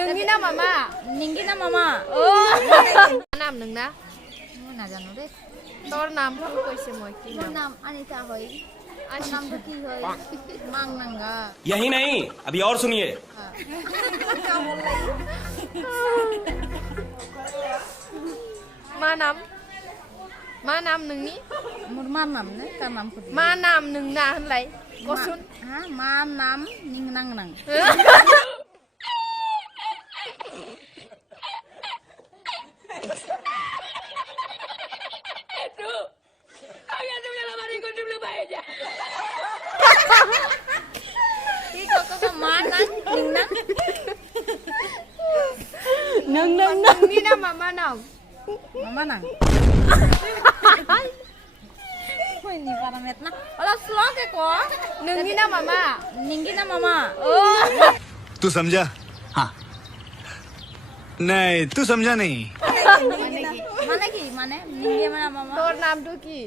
नोंनि नामा मा निंगि ना मामा नाम नोंना ना जानो दे তোর নাম কইছে মই কি मोर नाम अनिता होय नाम तो की होय मांग नंगा यही नहीं अभी और सुनिए का बोल लाई मा नाम नोंनि मोर मा नाम ने का नाम खुद मा नाम नोंना होनलाय कसुन हा मा नाम निंग नंग नंग मा नंग निंग नंग नोंनि नामा मा नाम मामा नंग कोई नहीं paramet ना ओला स्लो के को नोंनि नामा मा निंगी ना मामा तू समझा हाँ नहीं तू समझा नहीं माने की माने निंगी ना मामा তোর নামটো কি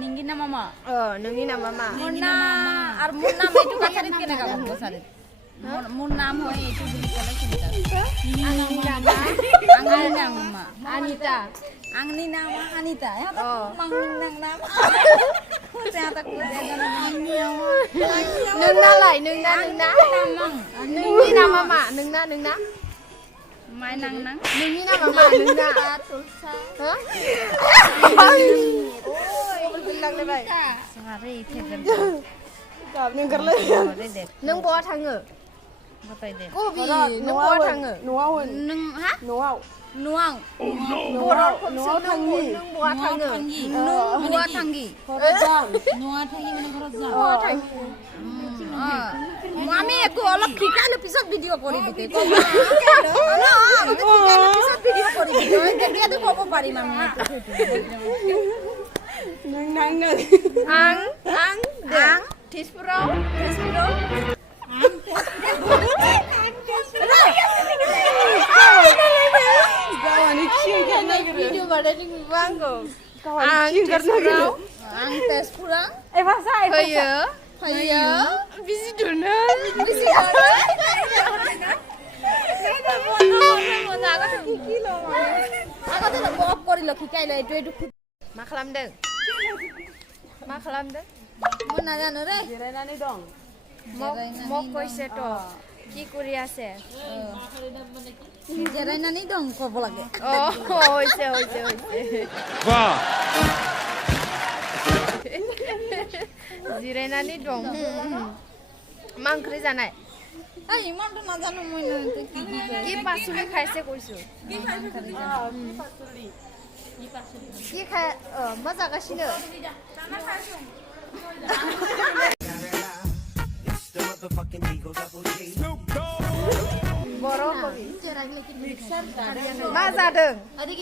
निंगी ना मामा नोंनि नामा मा मुन्ना और मुन्ना बेटू का शरीर के लगा हमको शरीर मुन नाम हो एटू बिल कोला चिंता आंगनी नाम मामा अनिता आंगनी नाम अनीता यहाँ तक मंग नंग नाम यहाँ तक नोंनालाय नोंना मंग नोंनि नामा मा नोंना माय नंग नंग नोंनि नामा मा नोंना तुलसा हो लांलायबाय सारे फेगन नोंगरलै नों बहा थाङो बताय दे कबि नों बहा थाङो नों हा न'आव नुआं न'आव थाङि नों बहा थाङो नुआ थांगी नुआ थांगी माने घरत जा बहा थाङो আমি একটু অলপ শিকাইলে পিছত ভিডিও কৰি দিতে পিছত ভিডিও কৰি দিতে তেতিয়াতো ক'ব পাৰিম আমি आं तेजपुराव भिडिअ बानायनो नुबा आंखौ आं तेजपुराव फैयो बिजि दुनो আগতে বব কৰিলো শিকাইলো এইটো এইটো मा खालामदों মই নাজানো ৰে जिरायनानै दं মোক কৈছেতো কি কৰি আছে জিৰাইনানি দং ক'ব লাগে হৈছে वाह जिरायनानै दं मा ओंख्रि जानाय এই ইমানটো নাজানো মই কি পাচলি খাইছে কৈছো কি খাই मा जागासिनो बर' कबि मा जादों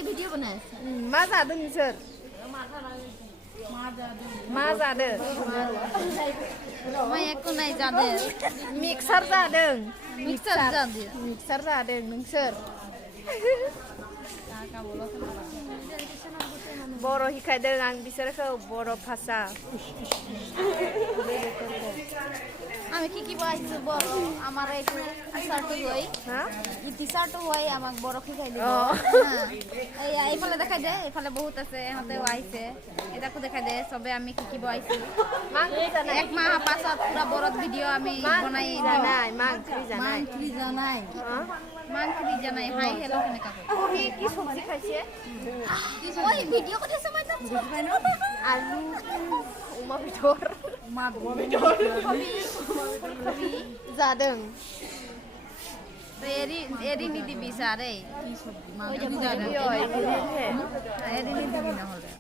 ভিডিও বনাই मा जादों नोंसोर मा जादों মই একো নাই জানে मिक्सार जादों मिक्सार जादे मिक्सार जादों नोंसोर बर' हिखायदों आं बिसोरखौ बर' भाषा আমি শিকিব আহিছো বৰ আমাৰ এইটো টিচাৰটো গৈ হা ই টিচাৰটো হৈ আমাক বৰ শিকাই দিব এই এইফালে দেখাই দে এইফালে বহুত আছে ইহঁতেও আহিছে এটাকো দেখাই দে চবে আমি শিকিব আহিছো मा ओंख्रि जानाय এক মাহ পাছত পুৰা বৰত ভিডিঅ' আমি বনাই जानाय मा ओंख्रि जानाय মানখ্ৰি জানাই হাই হেল্ল' কেনেকা কয় कबि কি सब्जी खायसे ঐ ভিডিঅ' কথা সমাই না आलु अमा बेदर कबि जादों এৰি নিদিবি ছাৰে এৰি নিদিবি এৰি নিদিবি নহ'লে